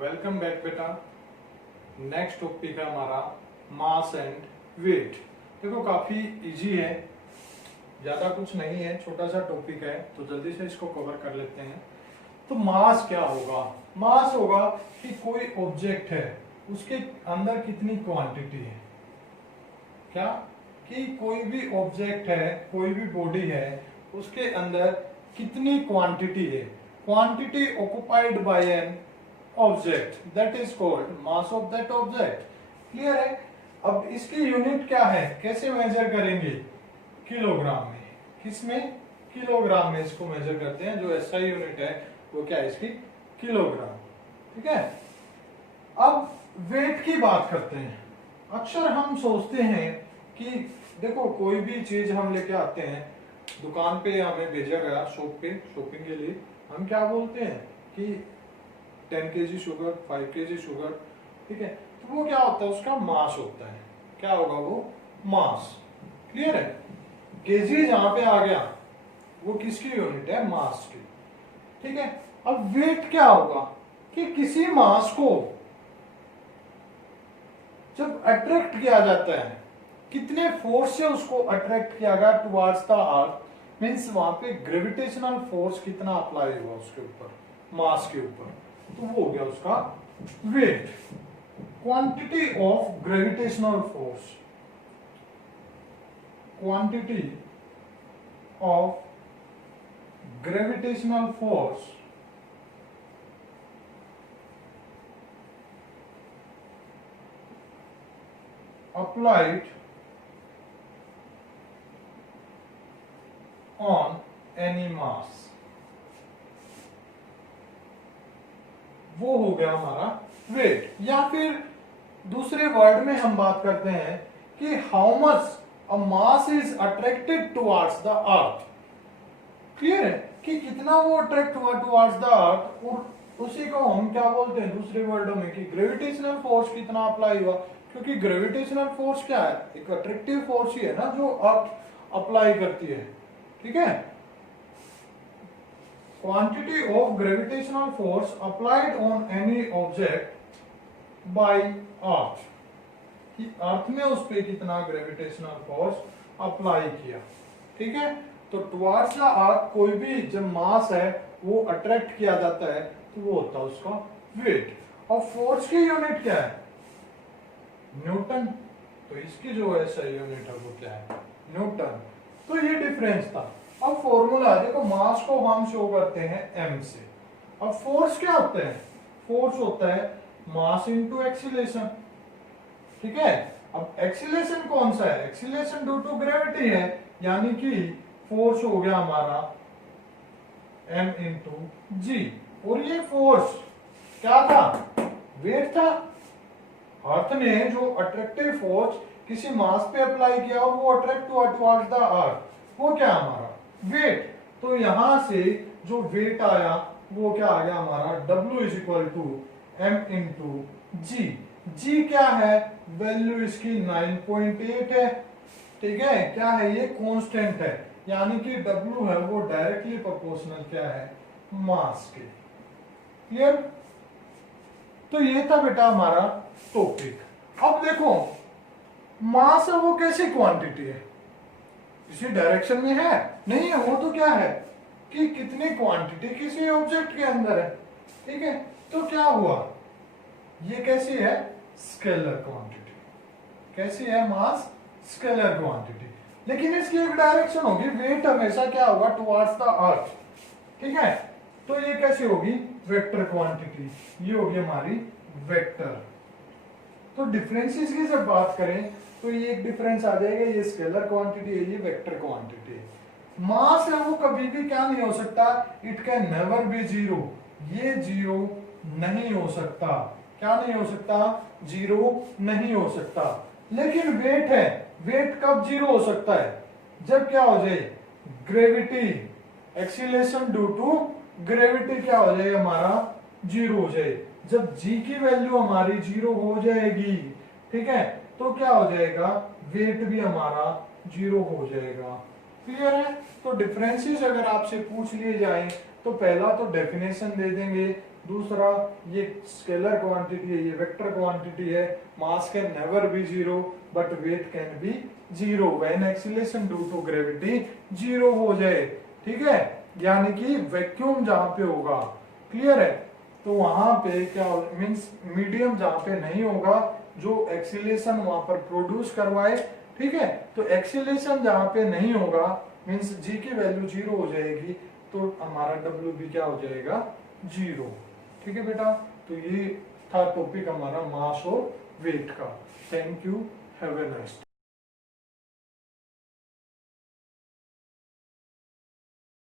Welcome back बेटा। Next topic है हमारा मास एंड वेट। देखो काफी इजी है, ज्यादा कुछ नहीं है, छोटा सा टॉपिक है तो जल्दी से इसको कवर कर लेते हैं। तो मास क्या होगा? मास होगा कि कोई ऑब्जेक्ट है उसके अंदर कितनी क्वांटिटी है। क्या कि कोई भी ऑब्जेक्ट है, कोई भी बॉडी है, उसके अंदर कितनी क्वांटिटी है। Quantity occupied by an object that is called mass of that object. Clear है? अब इसकी यूनिट क्या है, कैसे मेजर करेंगे? किलोग्राम में। किसमें? किलोग्राम में इसको मेजर करते हैं। जो एसआई यूनिट है वो क्या है इसकी? किलोग्राम। ठीक है। अब वेट की बात करते हैं। अक्सर हम सोचते हैं कि देखो कोई भी चीज हम लेके आते हैं, दुकान पे हमें भेजा गया शॉप पे शॉपिंग के लिए, हम क्या बोलते हैं कि 10 kg शुगर, 5 kg शुगर। ठीक है, तो वो क्या होता है? उसका मास होता है। क्या होगा वो? मास। क्लियर है? केजी जहां पे आ गया वो किसकी यूनिट है? मास की। ठीक है। अब वेट क्या होगा कि किसी मास को जब अट्रैक्ट किया जाता है, कितने फोर्स से उसको अट्रैक्ट किया गया टुवर्ड्स द अर्थ, मींस वहां पे ग्रेविटेशनल फोर्स कितना अप्लाई हुआ उसके ऊपर, मास के ऊपर, तो वो हो गया उसका weight. Quantity of gravitational force, quantity of gravitational force applied on any mass, वो हो गया हमारा वेट। या फिर दूसरे वर्ड में हम बात करते हैं कि how much a mass is attracted towards the earth. Clear है कि कितना वो अट्रैक्ट हुआ टुवर्ड्स द अर्थ, और उसी को हम क्या बोलते हैं दूसरे वर्डों में कि ग्रेविटेशनल फोर्स कितना अप्लाई हुआ। क्योंकि ग्रेविटेशनल फोर्स क्या है? एक अट्रैक्टिव फोर्स ही है ना जो अर्थ अप्लाई करती है। ठीक है। Quantity of gravitational force applied on any object by earth, कि अर्थ में उस पे कितना ग्रेविटेशनल फोर्स अप्लाई किया। ठीक है। तो टुवर्ड्स द अर्थ कोई भी जब मास है वो अट्रैक्ट किया जाता है तो वो होता है उसका वेट। और फोर्स की यूनिट क्या है? न्यूटन। तो इसकी जो है सही यूनिट है वो क्या है? न्यूटन। तो ये डिफरेंस था। अब फॉर्मूला देखो, मास को हम शो करते हैं m से। अब फोर्स क्या होता है? फोर्स होता है मास इनटू एक्सीलरेशन। ठीक है। अब एक्सीलरेशन कौन सा है? एक्सीलरेशन ड्यू टू ग्रेविटी है, यानी कि फोर्स हो गया हमारा m इंटू जी। और ये फोर्स क्या था? वेट था। अर्थ ने जो अट्रैक्टिव फोर्स किसी मास पे अप्लाई किया और वो अट्रैक्ट हुआ टुवर्ड्स द अर्थ, वो क्या हमारा? वेट। तो यहां से जो वेट आया वो क्या आ गया हमारा? W is equal to m into G. G क्या है? वैल्यू इसकी 9.8 है। ठीक है। क्या है ये? कांस्टेंट है, यानी कि W है वो डायरेक्टली प्रोपोर्शनल क्या है? मास के। क्लियर? तो ये था बेटा हमारा टॉपिक। अब देखो मास है वो कैसी क्वांटिटी है? किसी डायरेक्शन में है? नहीं है। वो तो क्या है कि कितनी क्वांटिटी किसी ऑब्जेक्ट के अंदर है। ठीक है। तो क्या हुआ? ये कैसी है? Scalar quantity. कैसी है? मास स्केलर क्वांटिटी। लेकिन इसकी एक डायरेक्शन होगी। वेट हमेशा क्या होगा? Towards the earth. ठीक है। तो ये कैसी होगी? Vector quantity. ये होगी हमारी वेक्टर। तो डिफरेंसेस की जब बात करें तो ये एक डिफरेंस आ जाएगा, ये स्केलर क्वांटिटी है, ये वेक्टर क्वांटिटी है। मास है वो कभी भी क्या नहीं हो सकता? It can never be zero. ये जीरो नहीं हो सकता। क्या नहीं हो सकता? जीरो नहीं हो सकता। लेकिन वेट है, वेट कब जीरो हो सकता है? जब क्या हो जाए? Gravity, acceleration due to gravity क्या हो जाए हमारा? जीरो हो जाए। जब g की वैल्यू हमारी जीरो हो जाएगी, ठीक है, तो क्या हो जाएगा? वेट भी हमारा जीरो हो जाएगा। क्लियर है? तो डिफरेंसेस अगर आपसे पूछ लिए जाए तो पहला तो डेफिनेशन दे देंगे दूसरा ये स्केलर क्वांटिटी है, ये वेक्टर क्वांटिटी है, mass can never be zero but weight can be zero when acceleration due to gravity zero हो जाए, ठीक है, यानी कि वैक्यूम जहां पे होगा, क्लियर है, तो वहां पे क्या मींस मीडियम जहां पे नहीं होगा जो एक्सीलरेशन वहां पर प्रोड्यूस करवाए, ठीक है, तो एक्सीलरेशन जहां पे नहीं होगा मींस जी की वैल्यू जीरो हो जाएगी, तो हमारा डब्ल्यू भी क्या हो जाएगा, जीरो, ठीक है बेटा। तो ये था टॉपिक हमारा मास और वेट का। Thank you, have a nice day.